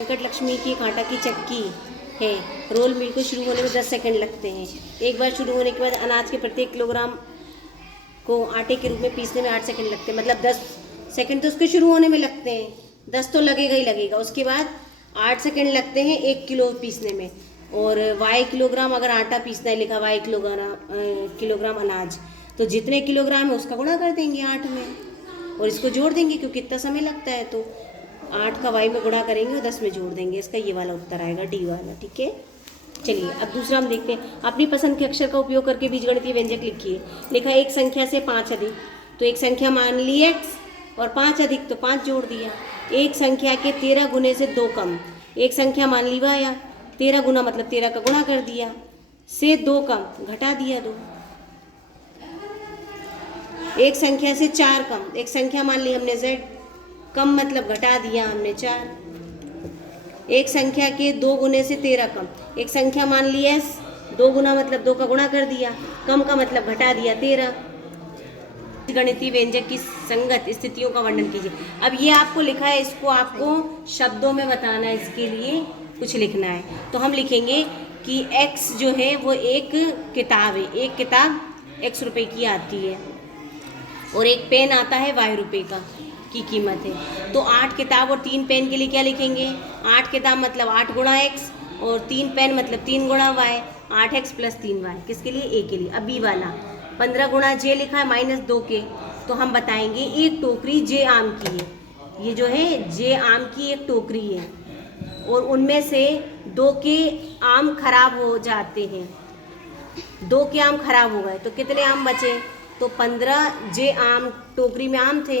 वेंकट लक्ष्मी की एक आटा की चक्की है। रोल मिल को शुरू होने में 10 सेकंड लगते हैं। एक बार शुरू होने के बाद अनाज के प्रत्येक किलोग्राम को आटे के रूप में पीसने में 8 सेकंड लगते हैं। मतलब 10 सेकंड तो उसके शुरू होने में लगते हैं, 10 तो लगेगा ही लगेगा। उसके बाद 8 सेकंड लगते हैं 1 किलो पीसने में। और वाई किलोग्राम अगर आटा पीसना है, लिखा वाई किलोग्राम अनाज, तो जितने किलोग्राम है उसका गुणा कर देंगे 8 में और इसको जोड़ देंगे क्योंकि इतना समय लगता है। तो 8 का वाई में गुणा करेंगे और 10 में जोड़ देंगे। इसका ये वाला उत्तर आएगा, डी वाला। ठीक है, चलिए अब दूसरा हम देखते हैं। अपनी पसंद के अक्षर का उपयोग करके बीजगणितीय व्यंजक लिखिए। लिखा एक संख्या से 5 अधिक, तो एक संख्या मान ली x और 5 अधिक तो 5 जोड़ दिया। एक संख्या के 13 गुने से 2 कम, एक संख्या मान ली y, 13 गुना मतलब 13 का गुणा कर दिया, से 2 कम घटा दिया 2। एक संख्या से 4 कम, एक संख्या मान ली हमने z, कम मतलब घटा दिया हमने 4। एक संख्या के 2 गुने से 13 कम, एक संख्या मान ली s, 2 गुना मतलब 2 का गुणा कर दिया, कम का मतलब घटा दिया 13। गणितीय व्यंजक की संगत स्थितियों का वर्णन कीजिए। अब ये आपको लिखा है, इसको आपको शब्दों में बताना है, इसके लिए कुछ लिखना है। तो हम लिखेंगे कि x जो है वो एक किताब है, एक किताब x रुपए की आती है और एक पेन आता है y रुपए का की कीमत है। तो 8 किताब और 3 पेन के लिए क्या लिखेंगे? 8 किताब मतलब 8 गुणा x और 3 पेन मतलब 3 गुणा y, 8x प्लस 3y। किसके लिए? ए के लिए। अब बी वाला 15 गुणा जे लिखा है -2 के, तो हम बताएंगे एक टोकरी जे आम की है। ये जो है जे आम की एक टोकरी है और उनमें से 2 के आम खराब हो जाते हैं। 2 के आम खराब हो गए तो कितने आम बचे? तो 15 जे आम टोकरी में आम थे,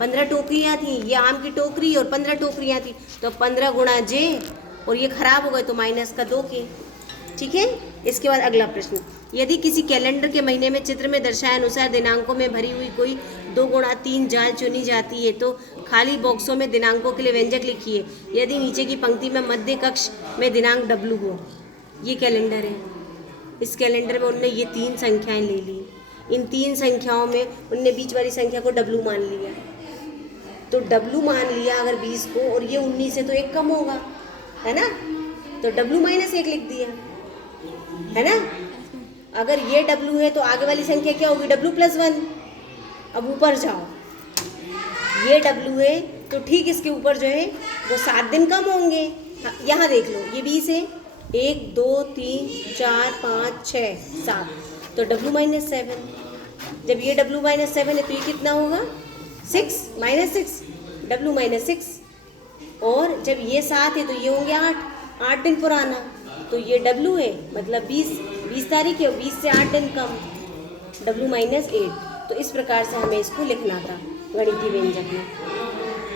15 टोकरियाँ थी, ये आम की टोकरी और 15 टोकरियाँ थी, तो 15 गुणा जे और ये खराब हो गए तो -2 के। ठीक है, इसके बाद अगला प्रश्न। यदि किसी कैलेंडर के महीने में चित्र में दर्शाए अनुसार दिनांकों में भरी हुई कोई 2 गुणा 3 जांच चुनी जाती है तो खाली बॉक्सों में दिनांकों के लिए व्यंजक लिखिए। यदि नीचे की पंक्ति में मध्य कक्ष में दिनांक W हो। ये कैलेंडर है, इस कैलेंडर में उनने ये 3 संख्याएं ले ली, इन 3 संख्याओं में उनने बीच वाली संख्या को W मान लिया। तो W मान लिया अगर 20 को, और ये 19 से तो 1 कम होगा, है ना, तो W-1 लिख दिया, है ना। अगर ये W है तो आगे वाली संख्या क्या होगी? W+1। अब ऊपर जाओ, ये W है तो ठीक इसके ऊपर जो है वो 7 दिन कम होंगे। यहाँ देख लो, ये 20 है, 1 2 3 4 5 6 7, तो W-7। जब ये W-7 है तो ये कितना होगा? 6 -6, W-6। और जब ये 7 है तो ये होंगे 8 दिन पुराना, तो ये W है मतलब 20 तारीख है, 20 से 8 दिन कम, W-8। तो इस प्रकार से हमें इसको लिखना था गणितीय व्यंजक में।